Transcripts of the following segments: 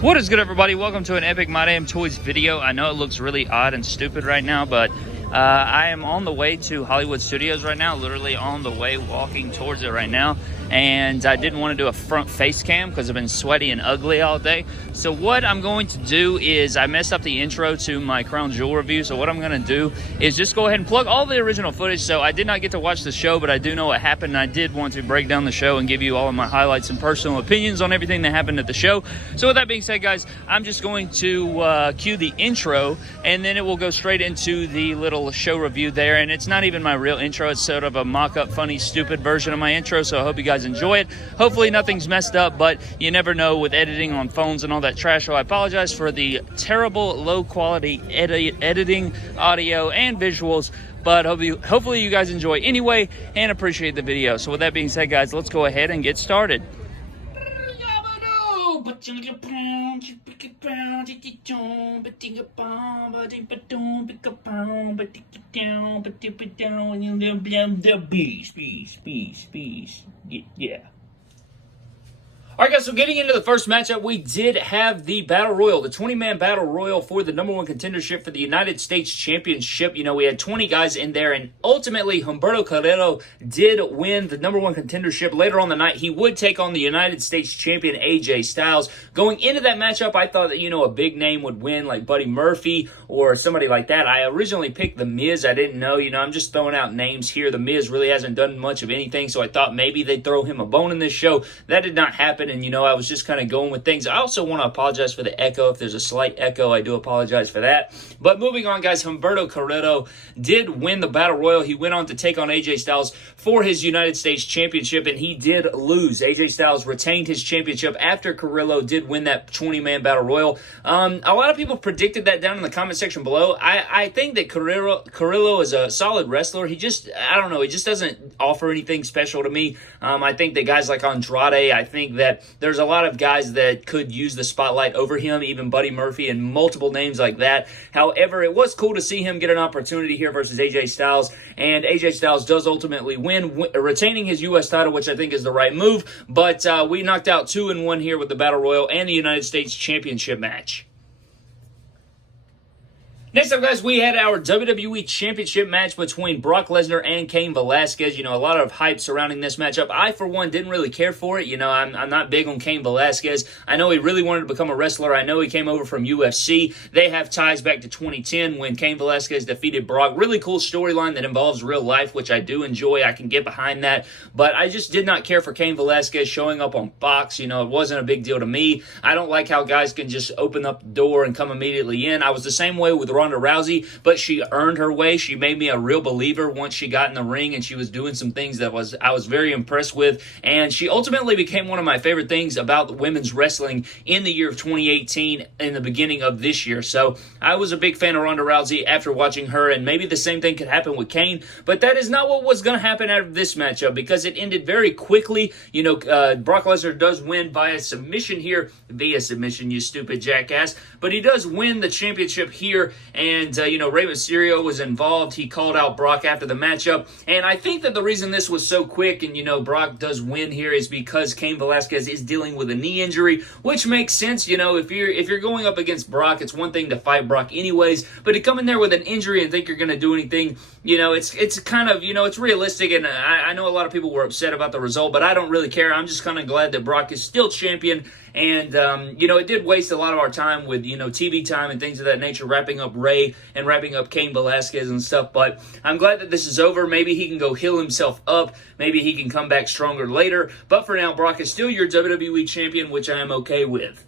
What is good, everybody? Welcome to an Epic My Damn Toys video. I know it looks really odd and stupid right now, but I am on the way to Hollywood Studios right now, literally on the way, walking towards it right now. And I didn't want to do a front face cam because I've been sweaty and ugly all day. So what I'm going to do is, I messed up the intro to my Crown Jewel review. So what I'm going to do is just go ahead and plug all the original footage. So I did not get to watch the show, but I do know what happened. And I did want to break down the show and give you all of my highlights and personal opinions on everything that happened at the show. So with that being said, guys, I'm just going to cue the intro, and then it will go straight into the little show review there. And it's not even my real intro. It's sort of a mock-up, funny, stupid version of my intro. So I hope you guys enjoy it. Hopefully nothing's messed up, but you never know with editing on phones and all that trash. So I apologize for the terrible, low-quality editing, audio, and visuals. But hopefully you guys enjoy anyway and appreciate the video. So with that being said, guys, let's go ahead and get started. Yeah. All right, guys, so getting into the first matchup, we did have the Battle Royal, the 20-man Battle Royal for the #1 contendership for the United States Championship. You know, we had 20 guys in there, and ultimately, Humberto Carrillo did win the #1 contendership. Later on the night, he would take on the United States champion, AJ Styles. Going into that matchup, I thought that, you know, a big name would win, like Buddy Murphy or somebody like that. I originally picked The Miz. I didn't know, you know, I'm just throwing out names here. The Miz really hasn't done much of anything, so I thought maybe they'd throw him a bone in this show. That did not happen. And, you know, I was just kind of going with things. I also want to apologize for the echo. If there's a slight echo, I do apologize for that. But moving on, guys, Humberto Carrillo did win the Battle Royal. He went on to take on AJ Styles for his United States Championship, and he did lose. AJ Styles retained his championship after Carrillo did win that 20-man Battle Royal. A lot of people predicted that down in the comment section below. I think that Carrillo is a solid wrestler. He just, I don't know, he just doesn't offer anything special to me. I think that guys like Andrade, I think that there's a lot of guys that could use the spotlight over him, even Buddy Murphy and multiple names like that. However, it was cool to see him get an opportunity here versus AJ Styles, and AJ Styles does ultimately win, retaining his U.S. title, which I think is the right move, but we knocked out 2-1 here with the Battle Royal and the United States Championship match. Next up, guys, we had our WWE Championship match between Brock Lesnar and Cain Velasquez. You know, a lot of hype surrounding this matchup. I, for one, didn't really care for it. You know, I'm not big on Cain Velasquez. I know he really wanted to become a wrestler. I know he came over from UFC. They have ties back to 2010 when Cain Velasquez defeated Brock. Really cool storyline that involves real life, which I do enjoy. I can get behind that. But I just did not care for Cain Velasquez showing up on Fox. You know, it wasn't a big deal to me. I don't like how guys can just open up the door and come immediately in. I was the same way with Ronda Rousey, but she earned her way. She made me a real believer once she got in the ring, and she was doing some things that I was very impressed with, and she ultimately became one of my favorite things about women's wrestling in the year of 2018 and the beginning of this year. So I was a big fan of Ronda Rousey after watching her, and maybe the same thing could happen with Cain, but that is not what was going to happen out of this matchup because it ended very quickly. You know, Brock Lesnar does win via submission here, you stupid jackass, but he does win the championship here, and you know, Rey Mysterio was involved. He called out Brock after the matchup, and I think that the reason this was so quick and, you know, Brock does win here is because Cain Velasquez is dealing with a knee injury, which makes sense. You know, if you're going up against Brock, it's one thing to fight Brock anyways, but to come in there with an injury and think you're going to do anything, you know, it's kind of, you know, it's realistic, and I know a lot of people were upset about the result, but I don't really care. I'm just kind of glad that Brock is still champion. And, you know, it did waste a lot of our time with, you know, TV time and things of that nature, wrapping up Rey and wrapping up Cain Velasquez and stuff. But I'm glad that this is over. Maybe he can go heal himself up. Maybe he can come back stronger later. But for now, Brock is still your WWE champion, which I am okay with.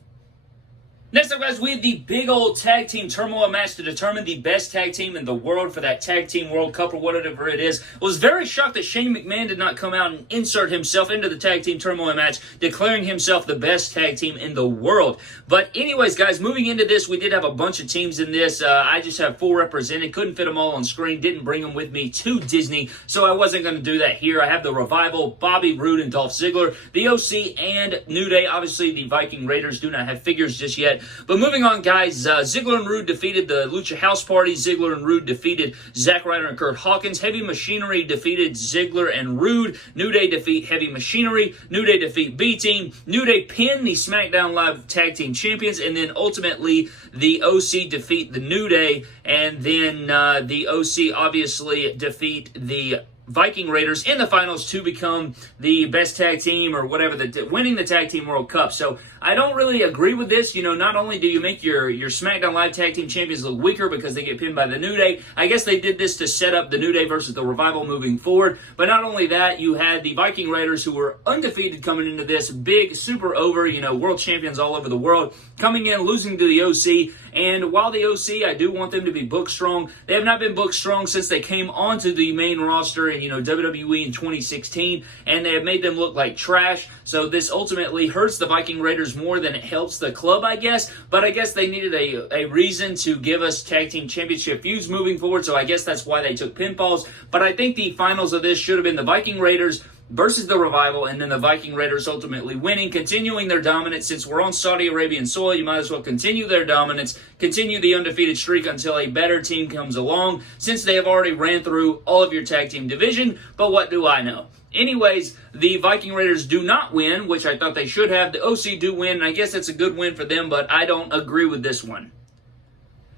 Next up, guys, we have the big old tag team turmoil match to determine the best tag team in the world for that Tag Team World Cup or whatever it is. I was very shocked that Shane McMahon did not come out and insert himself into the tag team turmoil match, declaring himself the best tag team in the world. But anyways, guys, moving into this, we did have a bunch of teams in this. I just have 4 represented. Couldn't fit them all on screen. Didn't bring them with me to Disney, so I wasn't going to do that here. I have the Revival, Bobby Roode, and Dolph Ziggler. The OC and New Day. Obviously, the Viking Raiders do not have figures just yet. But moving on, guys, Ziggler and Rude defeated the Lucha House Party. Ziggler and Rude defeated Zack Ryder and Kurt Hawkins. Heavy Machinery defeated Ziggler and Rude. New Day defeat Heavy Machinery. New Day defeat B-Team. New Day pin the SmackDown Live Tag Team Champions. And then ultimately, the OC defeat the New Day. And then the OC obviously defeat the Viking Raiders in the finals to become the best tag team or whatever, winning the Tag Team World Cup. So I don't really agree with this. You know, not only do you make your SmackDown Live Tag Team Champions look weaker because they get pinned by the New Day, I guess they did this to set up the New Day versus the Revival moving forward. But not only that, you had the Viking Raiders, who were undefeated coming into this, big, super over, world champions all over the world, coming in, losing to the OC. And while the OC, I do want them to be booked strong, they have not been booked strong since they came onto the main roster in, WWE in 2016, and they have made them look like trash. So this ultimately hurts the Viking Raiders more than it helps the club, I guess. But I guess they needed a reason to give us Tag Team Championship feuds moving forward, so I guess that's why they took pinfalls. But I think the finals of this should have been the Viking Raiders versus the Revival, and then the Viking Raiders ultimately winning, continuing their dominance. Since we're on Saudi Arabian soil, you might as well continue their dominance, continue the undefeated streak until a better team comes along, since they have already ran through all of your tag team division. But what do I know? Anyways, the Viking Raiders do not win, which I thought they should have. The OC do win, and I guess that's a good win for them, but I don't agree with this one.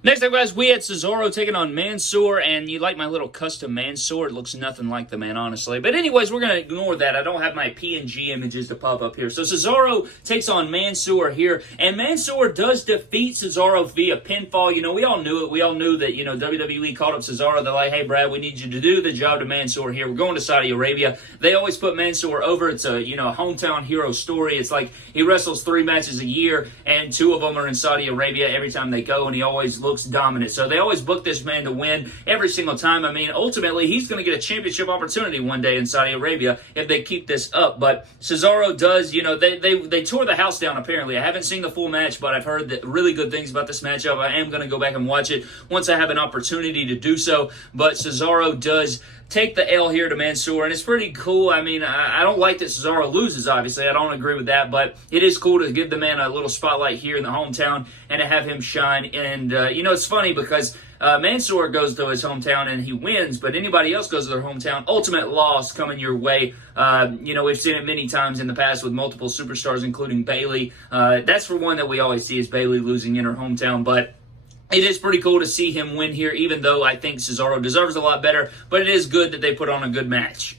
Next up, guys, we had Cesaro taking on Mansoor, and you like my little custom Mansoor? It looks nothing like the man, honestly. But anyways, we're going to ignore that. I don't have my PNG images to pop up here. So Cesaro takes on Mansoor here, and Mansoor does defeat Cesaro via pinfall. We all knew it. We all knew that, WWE called up Cesaro. They're like, hey, Brad, we need you to do the job to Mansoor here. We're going to Saudi Arabia. They always put Mansoor over. It's a, hometown hero story. It's like he wrestles 3 matches a year, and 2 of them are in Saudi Arabia every time they go, and he always looks dominant. So they always book this man to win every single time. I mean, ultimately, he's going to get a championship opportunity one day in Saudi Arabia if they keep this up. But Cesaro does, they tore the house down, apparently. I haven't seen the full match, but I've heard really good things about this matchup. I am going to go back and watch it once I have an opportunity to do so. But Cesaro does take the L here to Mansoor, and it's pretty cool. I mean, I don't like that Cesaro loses, obviously. I don't agree with that, but it is cool to give the man a little spotlight here in the hometown and to have him shine. And, it's funny because Mansoor goes to his hometown and he wins, but anybody else goes to their hometown, ultimate loss coming your way. We've seen it many times in the past with multiple superstars, including Bayley. That's for one that we always see is Bayley losing in her hometown, but it is pretty cool to see him win here, even though I think Cesaro deserves a lot better, but it is good that they put on a good match.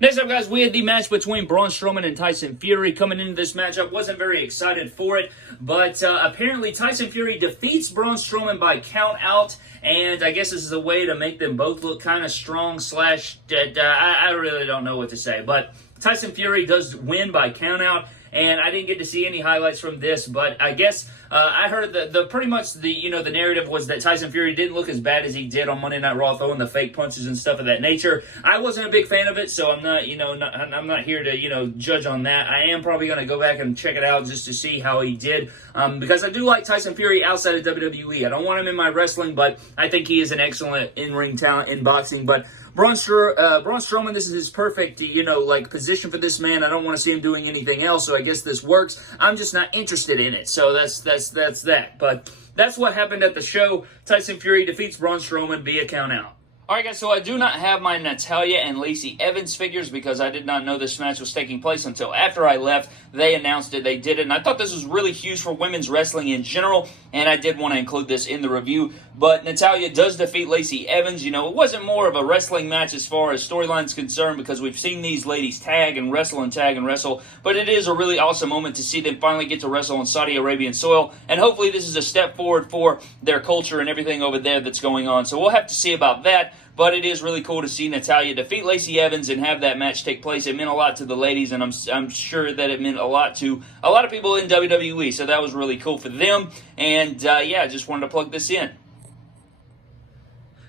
Next up, guys, we had the match between Braun Strowman and Tyson Fury. Coming into this matchup, wasn't very excited for it, but apparently Tyson Fury defeats Braun Strowman by count out, and I guess this is a way to make them both look kind of strong I really don't know what to say, but Tyson Fury does win by count out. And I didn't get to see any highlights from this, but I guess I heard the pretty much the narrative was that Tyson Fury didn't look as bad as he did on Monday Night Raw, throwing the fake punches and stuff of that nature. I wasn't a big fan of it, so I'm not I'm not here to judge on that. I am probably going to go back and check it out just to see how he did, because I do like Tyson Fury outside of WWE. I don't want him in my wrestling, but I think he is an excellent in-ring talent in boxing. But Braun Strowman, this is his perfect, position for this man. I don't want to see him doing anything else, so I guess this works. I'm just not interested in it, so that's that. But that's what happened at the show. Tyson Fury defeats Braun Strowman via count out. Alright guys, so I do not have my Natalya and Lacey Evans figures because I did not know this match was taking place until after I left. They announced it, they did it, and I thought this was really huge for women's wrestling in general, and I did want to include this in the review. But Natalya does defeat Lacey Evans. It wasn't more of a wrestling match as far as storyline's concerned because we've seen these ladies tag and wrestle, but it is a really awesome moment to see them finally get to wrestle on Saudi Arabian soil, and hopefully this is a step forward for their culture and everything over there that's going on. So we'll have to see about that. But it is really cool to see Natalya defeat Lacey Evans and have that match take place. It meant a lot to the ladies, and I'm sure that it meant a lot to a lot of people in WWE. So that was really cool for them. And, I just wanted to plug this in.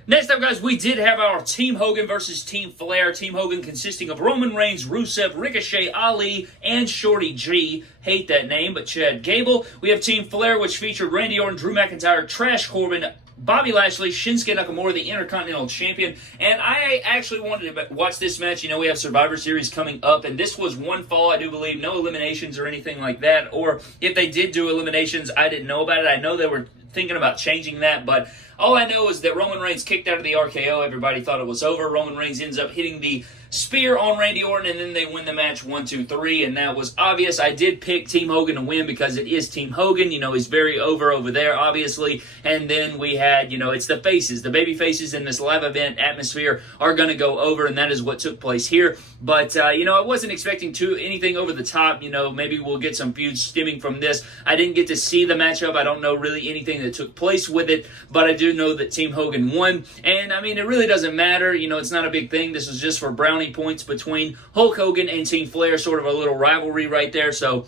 Next up, guys, we did have our Team Hogan versus Team Flair. Team Hogan consisting of Roman Reigns, Rusev, Ricochet, Ali, and Shorty G. Hate that name, but Chad Gable. We have Team Flair, which featured Randy Orton, Drew McIntyre, Trash Corbin, Bobby Lashley, Shinsuke Nakamura, the Intercontinental Champion. And I actually wanted to watch this match. You know, we have Survivor Series coming up, and this was one fall, I do believe. No eliminations or anything like that. Or if they did do eliminations, I didn't know about it. I know they were thinking about changing that, but all I know is that Roman Reigns kicked out of the RKO. Everybody thought it was over. Roman Reigns ends up hitting the spear on Randy Orton, and then they win the match 1-2-3, and that was obvious. I did pick Team Hogan to win because it is Team Hogan. You know, he's very over there, obviously. And then we had, you know, it's the faces. The baby faces in this live event atmosphere are going to go over, and that is what took place here. But, you know, I wasn't expecting anything over the top. You know, maybe we'll get some feuds stemming from this. I didn't get to see the matchup. I don't know really anything that took place with it, but I do know that Team Hogan won. And, I mean, it really doesn't matter. You know, it's not a big thing. This was just for brownie points between Hulk Hogan and Team Flair, sort of a little rivalry right there. So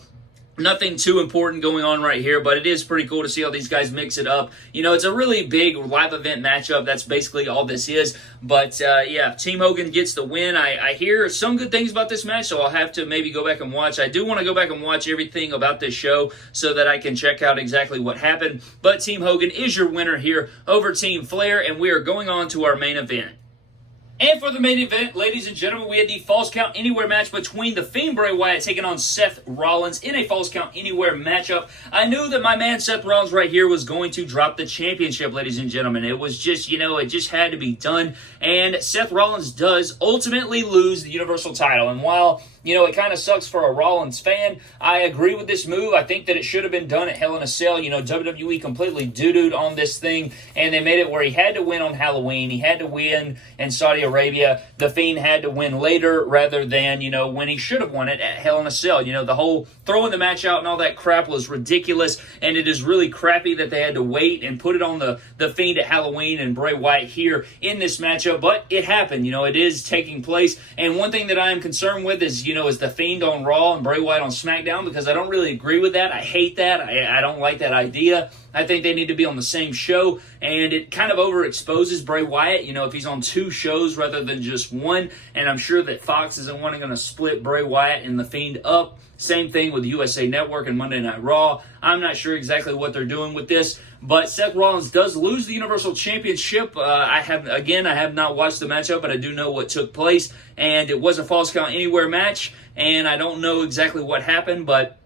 nothing too important going on right here, but it is pretty cool to see how these guys mix it up. You know, it's a really big live event matchup. That's basically all this is. But, yeah, Team Hogan gets the win. I hear some good things about this match, so I'll have to maybe go back and watch. I do want to go back and watch everything about this show so that I can check out exactly what happened. But Team Hogan is your winner here over Team Flair, and we are going on to our main event. And for the main event, ladies and gentlemen, we had the Falls Count Anywhere match between the Fiend Bray Wyatt taking on Seth Rollins in a Falls Count Anywhere matchup. I knew that my man Seth Rollins right here was going to drop the championship, ladies and gentlemen. It was just, you know, it just had to be done. And Seth Rollins does ultimately lose the Universal title. And while, you know, it kind of sucks for a Rollins fan, I agree with this move. I think that it should have been done at Hell in a Cell. You know, WWE completely doo-dooed on this thing, and they made it where he had to win on Halloween. He had to win in Saudi Arabia. The Fiend had to win later rather than, you know, when he should have won it at Hell in a Cell. You know, the whole throwing the match out and all that crap was ridiculous, and it is really crappy that they had to wait and put it on the Fiend at Halloween and Bray Wyatt here in this matchup, but it happened. You know, it is taking place, and one thing that I am concerned with is, you know, is the Fiend on Raw and Bray Wyatt on SmackDown, because I don't really agree with that. I hate that. I don't like that idea. I think they need to be on the same show, and it kind of overexposes Bray Wyatt, you know, if he's on two shows rather than just one, and I'm sure that Fox isn't going to split Bray Wyatt and The Fiend up. Same thing with USA Network and Monday Night Raw. I'm not sure exactly what they're doing with this, but Seth Rollins does lose the Universal Championship. I have not watched the matchup, but I do know what took place, and it was a Falls Count Anywhere match, and I don't know exactly what happened, but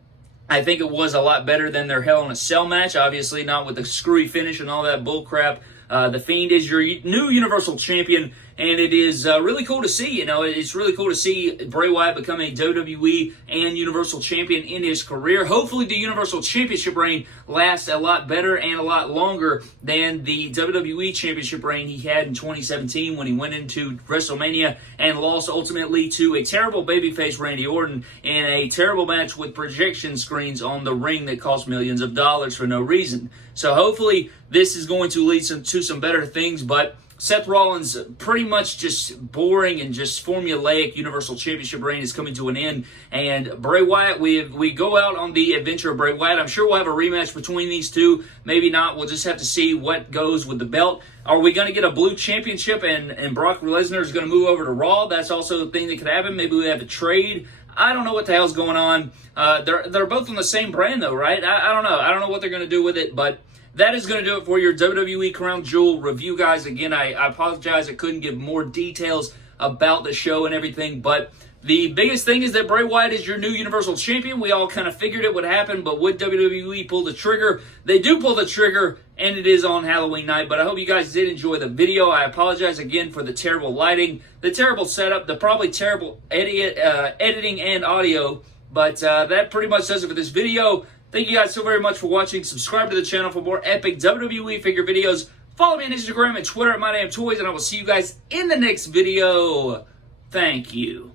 I think it was a lot better than their Hell in a Cell match. Obviously, not with the screwy finish and all that bullcrap. The Fiend is your new Universal Champion, and it is really cool to see. You know, it's really cool to see Bray Wyatt become a WWE and Universal Champion in his career. Hopefully, the Universal Championship reign lasts a lot better and a lot longer than the WWE Championship reign he had in 2017 when he went into WrestleMania and lost ultimately to a terrible babyface Randy Orton in a terrible match with projection screens on the ring that cost millions of dollars for no reason. So hopefully, this is going to lead to some better things, but Seth Rollins' pretty much just boring and just formulaic Universal Championship reign is coming to an end. And Bray Wyatt, we go out on the adventure of Bray Wyatt. I'm sure we'll have a rematch between these two. Maybe not. We'll just have to see what goes with the belt. Are we going to get a blue championship and Brock Lesnar is going to move over to Raw? That's also a thing that could happen. Maybe we have a trade. I don't know what the hell's going on. They're both on the same brand, though, right? I don't know. I don't know what they're going to do with it, but that is going to do it for your WWE Crown Jewel review, guys. Again, I apologize. I couldn't give more details about the show and everything, but the biggest thing is that Bray Wyatt is your new Universal Champion. We all kind of figured it would happen, but would WWE pull the trigger? They do pull the trigger, and it is on Halloween night, but I hope you guys did enjoy the video. I apologize again for the terrible lighting, the terrible setup, the probably terrible editing and audio, but that pretty much does it for this video. Thank you guys so very much for watching. Subscribe to the channel for more epic WWE figure videos. Follow me on Instagram and Twitter at MyDamnToys, and I will see you guys in the next video. Thank you.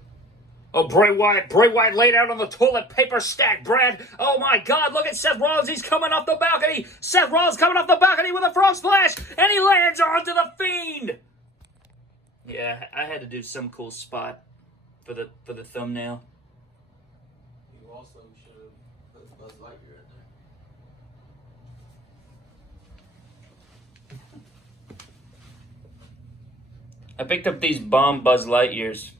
Oh, Bray Wyatt laid out on the toilet paper stack, Brad. Oh my God, look at Seth Rollins. He's coming off the balcony. Seth Rollins coming off the balcony with a frog splash, and he lands onto the Fiend. Yeah, I had to do some cool spot for the thumbnail. You also should have put Buzz Lightyear in there. I picked up these bomb Buzz Lightyears.